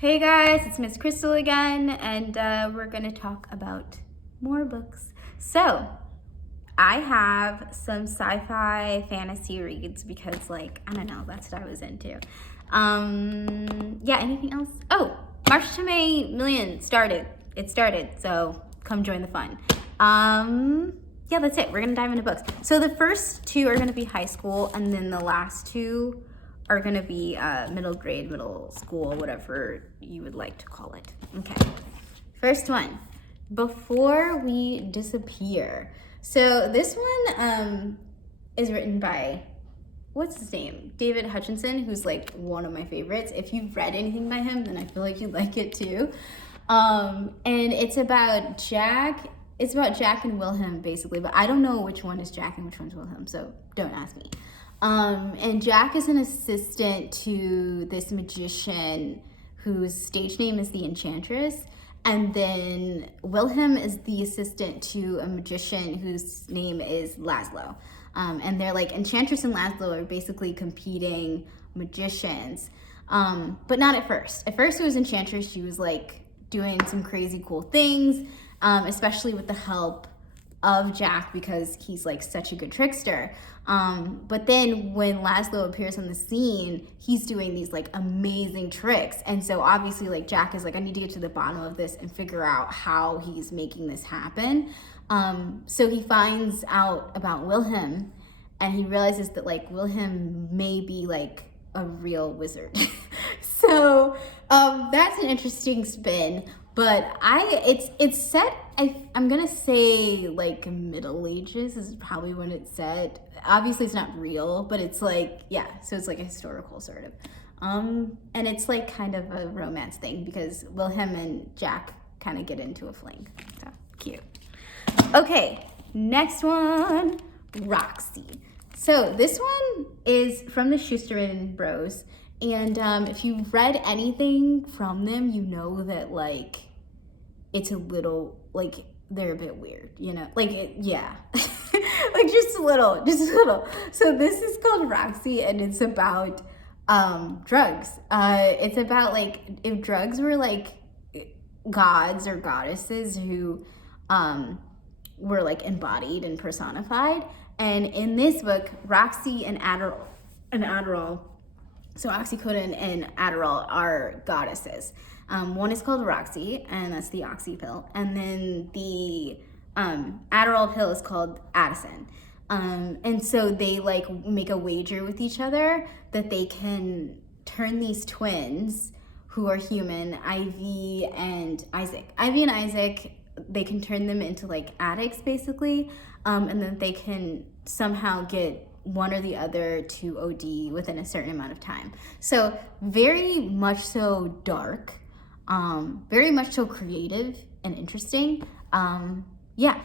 Hey guys, it's Miss Crystal again, and we're gonna talk about more books. So, I have some sci-fi fantasy reads because, like, I don't know, that's what I was into. Yeah, anything else? Oh, March to May Million started. It started, so come join the fun. Yeah, that's it. We're gonna dive into books. So the first two are gonna be high school, and then the last two are gonna be middle grade, middle school, whatever you would like to call it. Okay, first one, Before We Disappear. So this one is written by, what's his name? David Hutchinson, who's like one of my favorites. If you've read anything by him, then I feel like you'd like it too. And it's about Jack. It's about Jack and Wilhelm, basically, but I don't know which one is Jack and which one's Wilhelm, so don't ask me. And Jack is an assistant to this magician whose stage name is the Enchantress. And then Wilhelm is the assistant to a magician whose name is Laszlo. And they're like, Enchantress and Laszlo are basically competing magicians. But not at first. At first it was Enchantress. She was like doing some crazy cool things, especially with the help of Jack because he's like such a good trickster. But then when Laszlo appears on the scene, he's doing these like amazing tricks. And so obviously like Jack is like, I need to get to the bottom of this and figure out how he's making this happen. So he finds out about Wilhelm and he realizes that like Wilhelm may be like a real wizard. So that's an interesting spin. But it's set, I'm gonna say like Middle Ages is probably when it's set. Obviously it's not real, but it's like, yeah, so it's like a historical sort of. And it's like kind of a romance thing because Wilhelm and Jack kind of get into a fling. So cute. Okay, next one, Roxy. So this one is from the Shusterman bros. And if you've read anything from them, you know that like it's a little like they're a bit weird, you know, like yeah, like just a little. So this is called Roxy, and it's about drugs. It's about like if drugs were like gods or goddesses who were like embodied and personified. And in this book, Roxy and Adderall. So oxycodone and Adderall are goddesses. One is called Roxy, and that's the oxy pill. And then the Adderall pill is called Addison. And so they like make a wager with each other that they can turn these twins who are human, Ivy and Isaac. Ivy and Isaac, they can turn them into like addicts basically. And then they can somehow get one or the other to OD within a certain amount of time. So very much so dark, very much so creative and interesting. Yeah,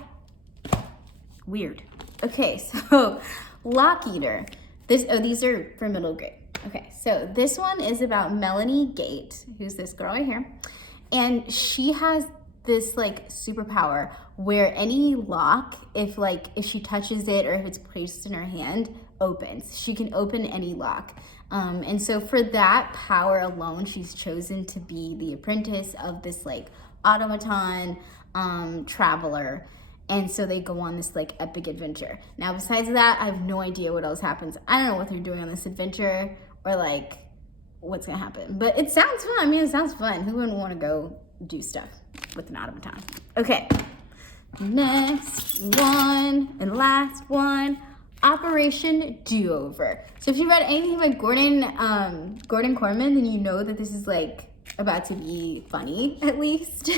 weird. Okay, so Lock-Eater. These are for middle grade. Okay, so this one is about Melanie Gate, who's this girl right here. And she has this like superpower where any lock, if she touches it or if it's placed in her hand, opens. She can open any lock. And so for that power alone, she's chosen to be the apprentice of this like automaton traveler. And so they go on this like epic adventure. Now besides that, I have no idea what else happens. I don't know what they're doing on this adventure or like what's gonna happen, but it sounds fun. I mean, it sounds fun. Who wouldn't want to go do stuff with an automaton? Okay, next one and last one, Operation Do-Over. So if you read anything by Gordan Korman, then you know that this is like about to be funny at least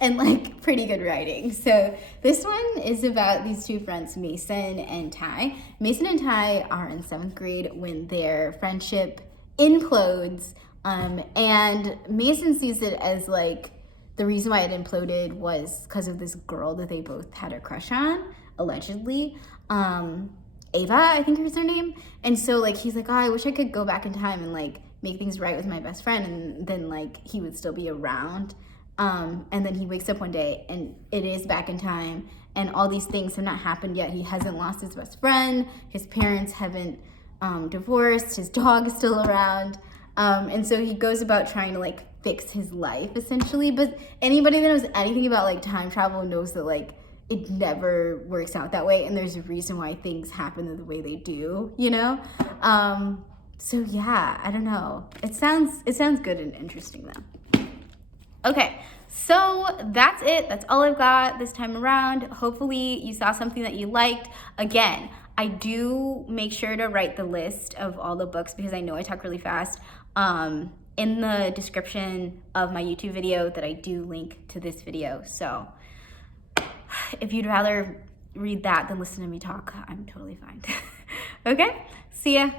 and like pretty good writing. So this one is about these two friends, Mason and Ty. Mason and Ty are in 7th grade when their friendship implodes, and Mason sees it as like the reason why it imploded was because of this girl that they both had a crush on, allegedly. Ava, I think was her name. And so like he's like, oh, I wish I could go back in time and like make things right with my best friend, and then like he would still be around. And then he wakes up one day and it is back in time, and all these things have not happened yet. He hasn't lost his best friend, his parents haven't divorced, his dog is still around. And so he goes about trying to like fix his life essentially. But anybody that knows anything about like time travel knows that like it never works out that way, and there's a reason why things happen the way they do, you know? So yeah, I don't know. It sounds good and interesting though. Okay, so that's it. That's all I've got this time around. Hopefully you saw something that you liked. Again, I do make sure to write the list of all the books because I know I talk really fast. In the description of my YouTube video that I do link to this video. So if you'd rather read that than listen to me talk, I'm totally fine. Okay, see ya.